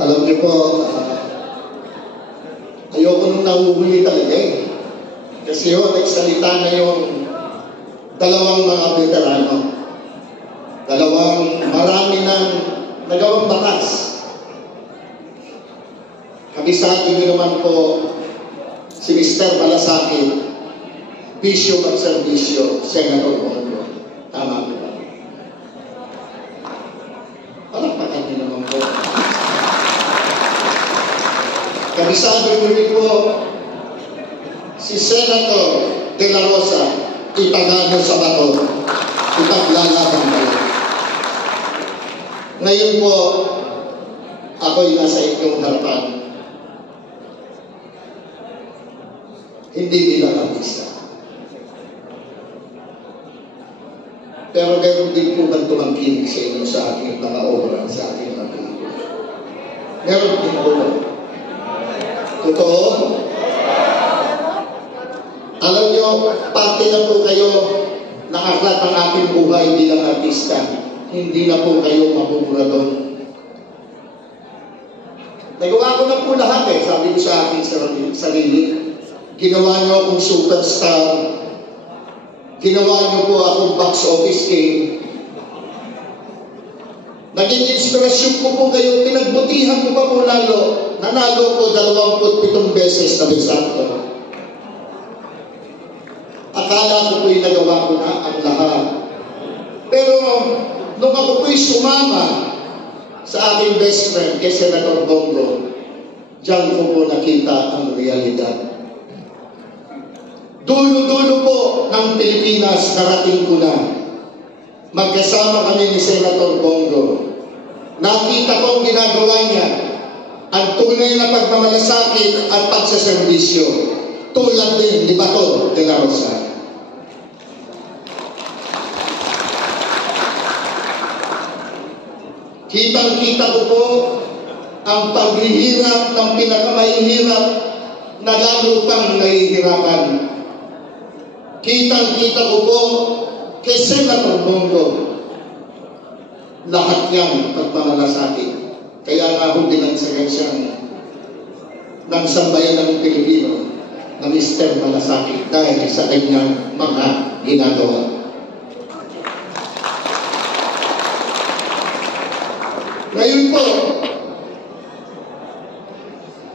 Alam niyo po, ayoko nung nahuhuli talaga eh. Kasi nagsalita na yung dalawang mga veterano. Marami ng nagawang batas. Kabisado niyo naman po si Mr. Malasakit, bisyo at serbisyo, Senator Bongo. Tama po ba? Palakpakan niyo naman po. Kabisado niyo rin po si Senator De La Rosa, itagano sa bato, ipaglalaban kayo. Ngayon po, ako'y nasa inyong harapan. Hindi bilang artista. Pero meron din po bang tumangkinig sa inyo sa aking mga obra, sa aking mga pelikula? Meron din po ba? Totoo? Alam nyo, parte na po kayo ng aklat ng aking buhay bilang artista. Hindi na po kayo mabubura doon. Nagawa ko na po lahat eh, sabi ko sa aking sarili. Ginawa niyo akong superstar. Ginawa niyo po akong box office king. Naging inspirasyon ko po kayo. Pinagbutihan ko pa po lalo. Nanalo ko 27 beses na Besakto. Akala ko po'y nagawa ko na ang lahat. Pero nung ako po'y sumama sa aking best friend kay Senator Bongo, diyan ko po nakita ang realidad. Dulo-dulo po ng Pilipinas narating ko na. Magkasama kami ni Senator Bongo. Nakita ko ang ginagawa niya, ang tunay na pagmamalasakit at pagsaservisyo, tulad din ni Bato de la Rosa. Kitang-kita ko po ang paghihirap ng pinakamahihirap na lalo pang nahihirapan. Kitang-kita ko po kay Senator Bongo lahat yan pagmamalasakit. Kaya nga ho dinagsagan siyang ng sambayan ng Pilipino na Mr. Malasakit dahil sa kanyang mga ginagawa. Ngayon po,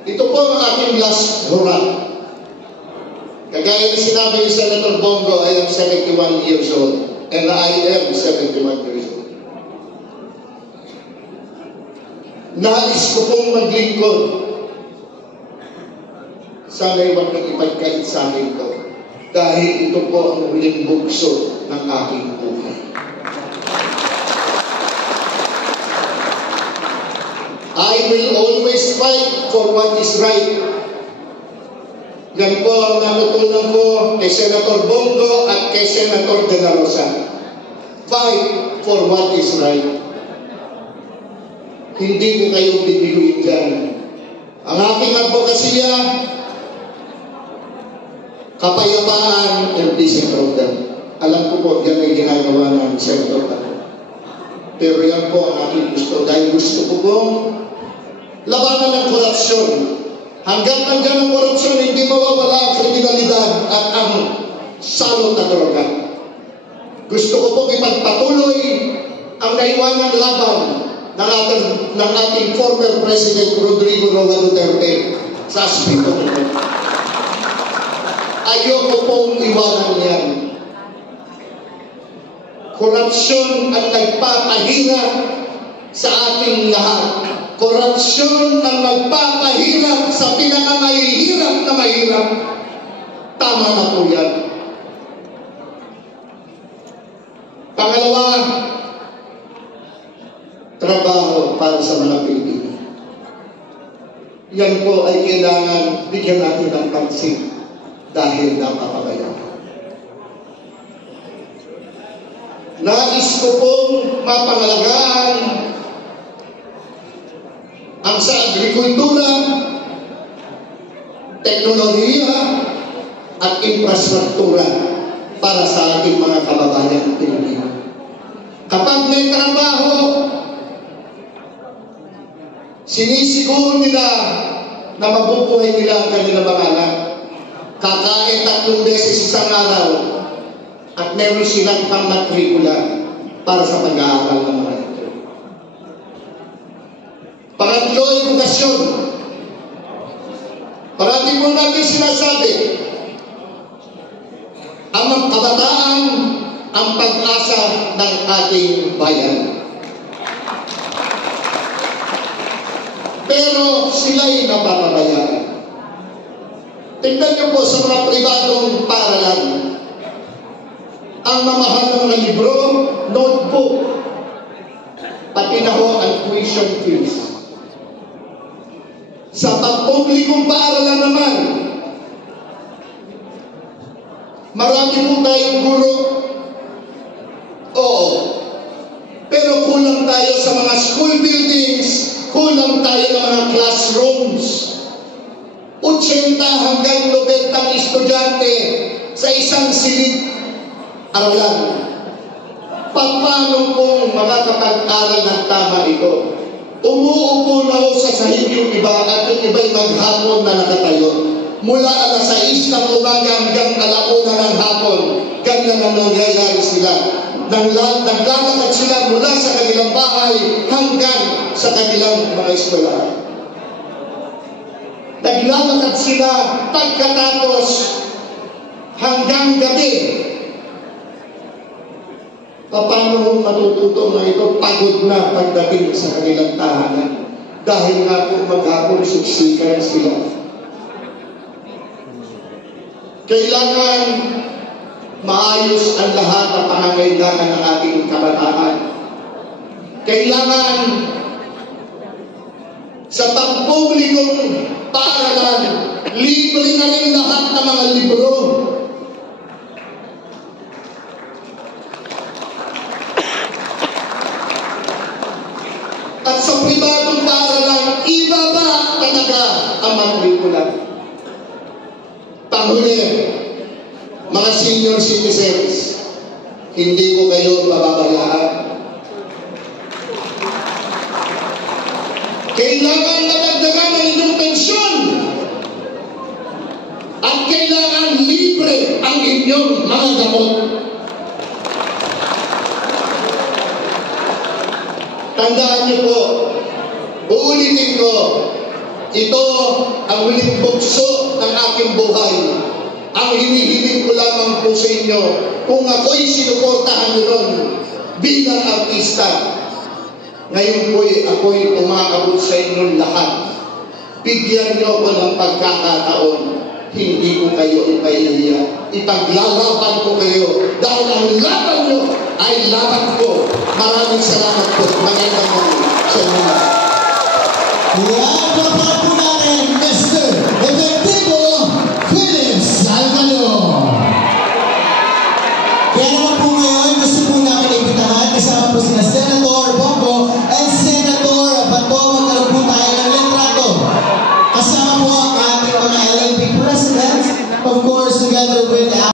ito po ang aking last hurrah. Kagaya na sinabi ni Senator Bongo, I am 71 years old and I am 71 years old. Nais ko pong maglingkod. Sana'y wag nang ipagkait sa akin to dahil ito po ang huling bugso ng aking buhay. I will always fight for what is right. Yan po ang natutunan ko kay Senator Bongo at kay Senator De La Rosa. Fight for what is right. Hindi ko kayo bibiguin dyan. Ang aking advokasya, kapayapaan and peace and order. Alam ko po, yan ay ginagawa ng Senator Bato. Pero yan po ang aking gusto. Dahil gusto ko pong labanan ng korupsyon. Hanggang nandiyan ang korupsyon, hindi mawawala ang kriminalidad at ang salot na droga. Gusto ko pong ipagpatuloy ang naiwanang laban ng ating former President Rodrigo Roa Duterte sa aspito nito. Ayoko pong iwanan yan. Korupsyon ang nagpapahirap sa ating lahat. Korupsyon ang nagpapahirap sa pinakamahihirap na mahirap. Tama na po yan. Pangalawa, trabaho para sa mga Pilipino. Yan po ay kailangan bigyan natin ng pansin dahil napapabayaan. Nais ko pong mapangalagaan ang sa agrikultura, teknolohiya at infrastruktura para sa ating mga kababayan Pilipino. Kapag may trabaho, Sinisiguro nila na mabubuhay nila ang kanilang mga anak. Kakain 3 beses isang araw at meron silang pang-matrikula para sa pag-aaral ng mga ito. Pangatlo, edukasyon. Parati po natin sinasabi, ang kabataan ang pag-asa ng ating bayan. Pero sila'y napapabayaan. Tingnan niyo po sa mga pribadong paaralan. Ang mamahal ng mga libro, notebook, pati na ho ang tuition fees. Sa pampublikong paaralan naman, marami po tayong guro. Oo. Pero kulang tayo sa mga school buildings, kulang tayo ng mga classrooms. 80 hanggang 90 estudyante sa isang silid aralan. Paano kung makakapag-aral ng tama ito? Umuupo na ho sa sahig yung iba at yung iba'y maghapon na nakatayo. Mula alas 6 ng umaga hanggang 1:00 ng hapon, ganyan ang nangyayari sila. Naglalakad sila mula sa kanilang bahay hanggang sa kanilang mga eskwelahan. Naglalakad sila pagkatapos hanggang gabi. Paano matututo na ito? Pagod na pagdating sa kanilang tahanan. Dahil nga kung maghapon siksikan sila. Kailangan maayos ang lahat ng pangangailangan ng ating kabataan. Kailangan sa pampublikong paaralan, libre na rin lahat ng mga libro. At sa pribadong paaralan, ibaba talaga ang matrikula. Panghuli, mga senior citizens, hindi ko kayo pababayaan. Kailangan madagdagan ang inyong pensyon at kailangan libre ang inyong mga gamot. Tandaan niyo po, uulitin ko, ito ang huling bugso ng aking buhay. Ang hinihiling ko lamang po sa inyo, kung ako'y sinuportahan nyo ron bilang artista, ngayon ako'y umaabot sa inyong lahat. Bigyan nyo ko ng pagkakataon, hindi ko kayo ipahihiya. Ipaglalaban ko kayo dahil ang laban nyo ay laban ko. Maraming salamat po. Magandang gabi sa inyo.